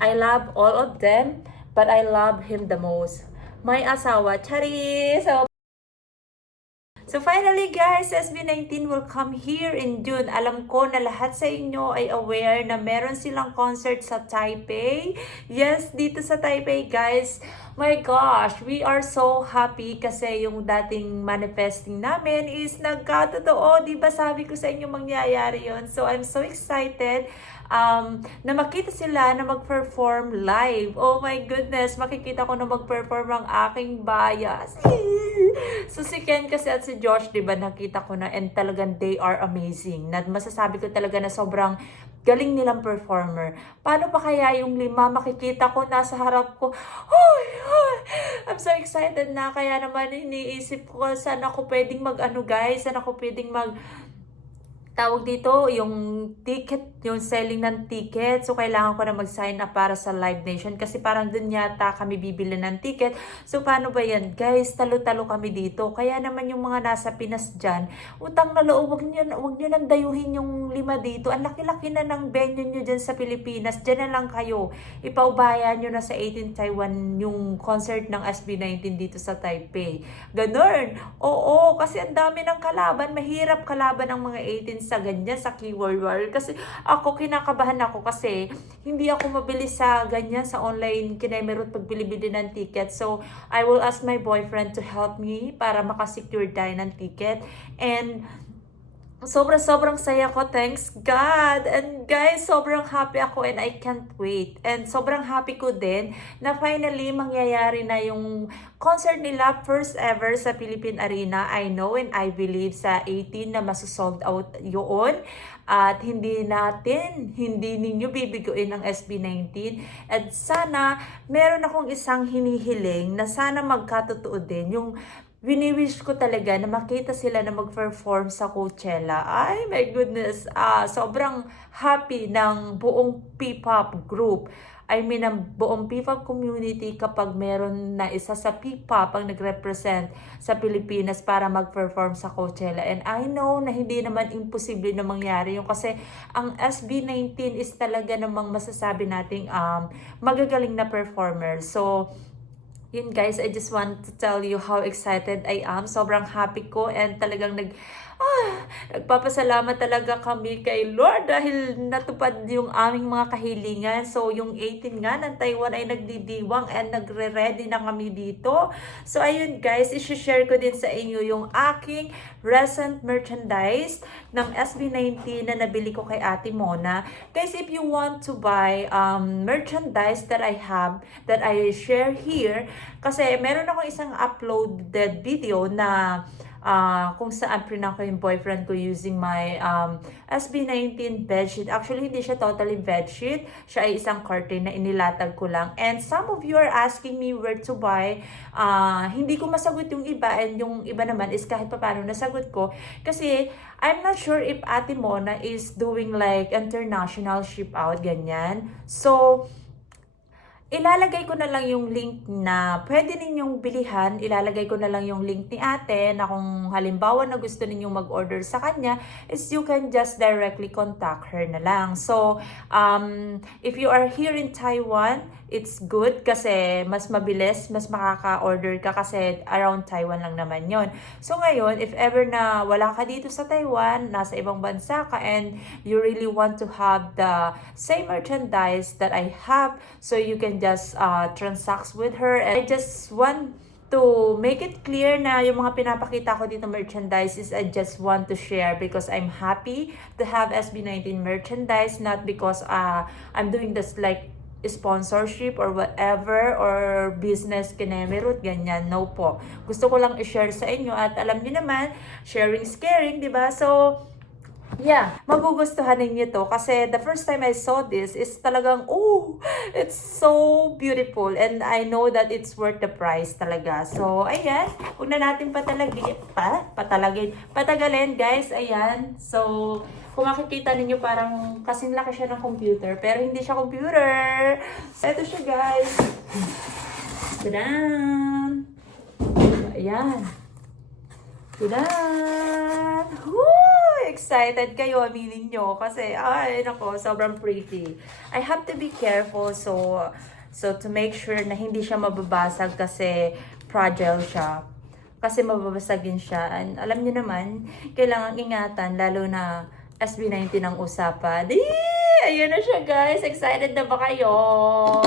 I love all of them, but I love him the most. My asawa, Charis! So finally guys, SB19 will come here in June. Alam ko na lahat sa inyo ay aware na meron silang concert sa Taipei. Yes, dito sa Taipei guys. My gosh, we are so happy kasi yung dating manifesting namin is nagkatotoo. Diba sabi ko sa inyo mangyayari yon. So I'm so excited na makita sila na mag-perform live. Oh my goodness, makikita ko na mag-perform ang aking bias. So si Ken kasi at si Josh, 'di ba, nakita ko na and talagang they are amazing. Na masasabi ko talaga na sobrang galing nilang performer. Paano pa kaya yung 5 makikita ko nasa harap ko? Hoy, hoy! I'm so excited na, kaya naman iniisip ko saan ako pwedeng mag-ano guys, saan ako pwedeng tawag dito, yung ticket, yung selling ng ticket. So, kailangan ko na mag-sign up para sa Live Nation kasi parang dun yata kami bibili ng ticket. So, paano ba yan? Guys, talo-talo kami dito. Kaya naman yung mga nasa Pinas dyan, utang na loob, wag nyo nang dayuhin yung 5 dito. Ang laki-laki na ng venue nyo dyan sa Pilipinas. Dyan na lang kayo. Ipaubayan nyo na sa 18 Taiwan yung concert ng SB19 dito sa Taipei. Ganun. Oo, kasi ang dami ng kalaban. Mahirap kalaban ng mga 18 sa ganyan, sa keyword war. Kasi ako, kinakabahan ako kasi hindi ako mabili sa ganyan, sa online kinemerot pagbili-bili ng ticket. So, I will ask my boyfriend to help me para makasecure tayo ng ticket. And sobrang saya ko, thanks God. And guys, sobrang happy ako and I can't wait. And sobrang happy ko din na finally mangyayari na yung concert nila, first ever sa Philippine Arena. I know and I believe sa 18 na masosold out yun. At hindi ninyo bibiguin ang SB19. At sana, meron akong isang hinihiling na sana magkatotoo din. Yung wini-wish ko talaga na makita sila na mag-perform sa Coachella. Ay, my goodness. Sobrang happy ng buong P-pop group. I mean, ang buong P-pop community kapag meron na isa sa P-pop ang nag-represent sa Pilipinas para mag-perform sa Coachella. And I know na hindi naman imposible na mangyari yung kasi ang SB19 is talaga namang masasabi nating magagaling na performer. So, yun guys, I just want to tell you how excited I am. Sobrang happy ko and talagang nagpapasalamat talaga kami kay Lord dahil natupad yung aming mga kahilingan. So, yung 18 nga ng Taiwan ay nagdidiwang and nagre-ready na kami dito. So, ayun guys, isi-share ko din sa inyo yung aking recent merchandise ng SB19 na nabili ko kay Ate Mona. Guys, if you want to buy merchandise that I have, that I share here, kasi meron akong isang uploaded video na kung saan print ko yung boyfriend ko using my SB19 bedsheet. Actually, hindi siya totally bedsheet. Siya ay isang curtain na inilatag ko lang. And some of you are asking me where to buy. Hindi ko masagot yung iba and yung iba naman is kahit paano nasagot ko. Kasi I'm not sure if Ate Mona is doing like international ship out, ganyan. So, ilalagay ko na lang yung link na pwede ninyong bilihan. Ilalagay ko na lang yung link ni ate na kung halimbawa na gusto ninyong mag-order sa kanya is you can just directly contact her na lang. So, if you are here in Taiwan, it's good kasi mas mabilis, mas makaka-order ka kasi around Taiwan lang naman yon. So ngayon, if ever na wala ka dito sa Taiwan, nasa ibang bansa ka and you really want to have the same merchandise that I have, so you can just transact with her. And I just want to make it clear na yung mga pinapakita ko dito merchandise is I just want to share because I'm happy to have SB19 merchandise, not because I'm doing this like sponsorship or whatever or business kinemerot, ganyan. No po. Gusto ko lang i-share sa inyo at alam niyo naman, sharing is caring, di ba? So, yeah, magugustuhan ninyo to kasi the first time I saw this is talagang, oh, it's so beautiful and I know that it's worth the price talaga. So, ayan, huwag na natin patagalin guys, ayan. So, kung makikita ninyo parang kasing laki siya ng computer pero hindi siya computer. So, ito siya guys. Tadaan! Ayan. Tadaan! Woo! excited kayo, aminin nyo. Kasi, ay, nako, sobrang pretty. I have to be careful, so to make sure na hindi siya mababasag kasi fragile siya. Kasi mababasagin siya. And alam niyo naman, kailangan ingatan, lalo na SB19 ang usapan. Ayan na siya, guys. Excited na ba kayo?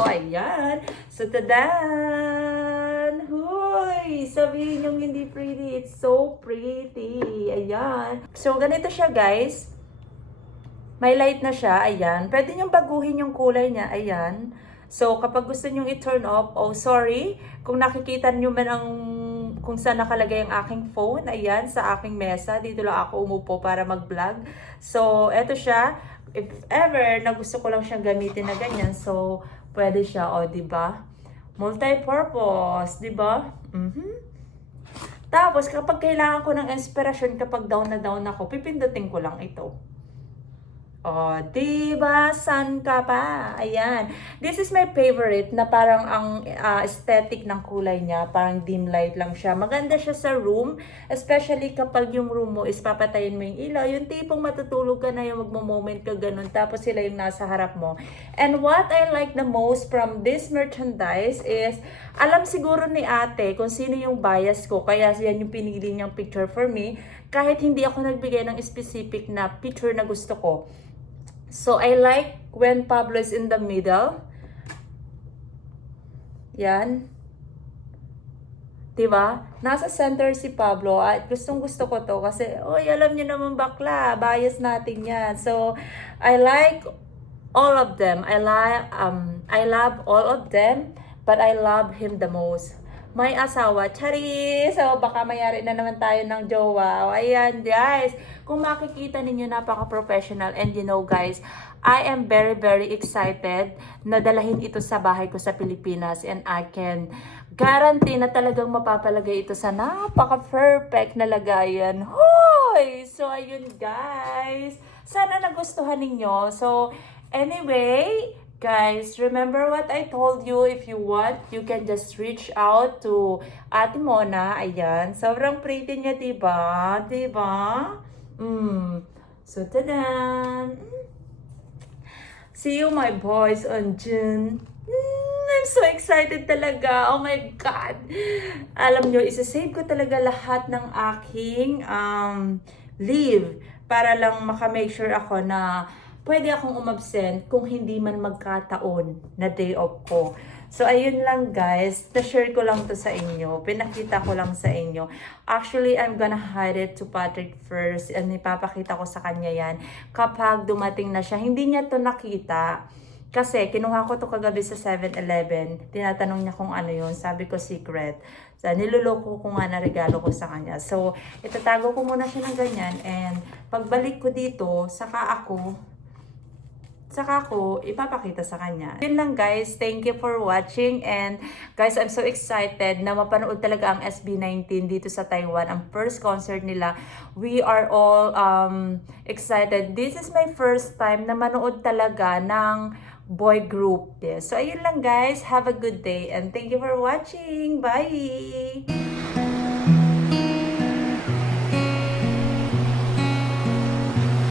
Ayan. So, tadan! Huy! Sabihin yung hindi pretty. It's so pretty. Ayan. So, ganito siya, guys. May light na siya. Ayan. Pwede niyong baguhin yung kulay niya. Ayan. So, kapag gusto nyong i-turn off, oh, sorry. Kung nakikita niyo man kung saan nakalagay ang aking phone, ayan, sa aking mesa. Dito lang ako umupo para mag-vlog. So, eto siya. If ever na gusto ko lang siyang gamitin na ganyan, so, pwede siya, o, diba? Multi-purpose, diba? Tapos, kapag kailangan ko ng inspirasyon, kapag down na down ako, pipindutin ko lang ito. Oh, diba? San ka pa? Ayan. This is my favorite na parang ang aesthetic ng kulay niya. Parang dim light lang siya. Maganda siya sa room. Especially kapag yung room mo is papatayin mo yung ilaw. Yung tipong matutulog ka na yung magmo-moment ka ganun. Tapos sila yung nasa harap mo. And what I like the most from this merchandise is, alam siguro ni ate kung sino yung bias ko. Kaya yan yung pinili niyang picture for me. Kahit hindi ako nagbigay ng specific na picture na gusto ko. So, I like when Pablo is in the middle. Yan. Diba? Nasa center si Pablo. At gustong gusto ko to kasi, oy, alam niyo naman bakla, bias natin yan. So, I like all of them. I love all of them, but I love him the most. May asawa, Charis! So, baka mayari na naman tayo ng jowa. O, ayan, guys. Kung makikita ninyo, napaka-professional. And you know, guys, I am very, very excited na dalahin ito sa bahay ko sa Pilipinas. And I can guarantee na talagang mapapalagay ito sa napaka-perfect na lagayan. Hoy! So, ayun, guys. Sana nagustuhan ninyo. So, anyway, guys, remember what I told you. If you want, you can just reach out to Ate Mona. Ayan. Sobrang pretty niya, diba? Diba? So, tadan! See you, my boys, on June. I'm so excited talaga. Oh my God. Alam nyo, isa-save ko talaga lahat ng aking leave para lang makamake sure ako na pwede akong umabsent kung hindi man magkataon na day off ko. So, ayun lang, guys. Na-share ko lang to sa inyo. Pinakita ko lang sa inyo. Actually, I'm gonna hide it to Patrick first. And ipapakita ko sa kanya yan kapag dumating na siya. Hindi niya to nakita. Kasi, kinuha ko to kagabi sa 7-Eleven. Tinatanong niya kung ano yun. Sabi ko, secret. So, niluloko ko nga na regalo ko sa kanya. So, itatago ko muna siya ng ganyan. And, pagbalik ko dito, saka ko ipapakita sa kanya. Yun lang, guys. Thank you for watching. And guys, I'm so excited na mapanood talaga ang SB19 dito sa Taiwan. Ang first concert nila. We are all excited. This is my first time na manood talaga ng boy group. Yes. So, ayun lang, guys. Have a good day. And thank you for watching. Bye!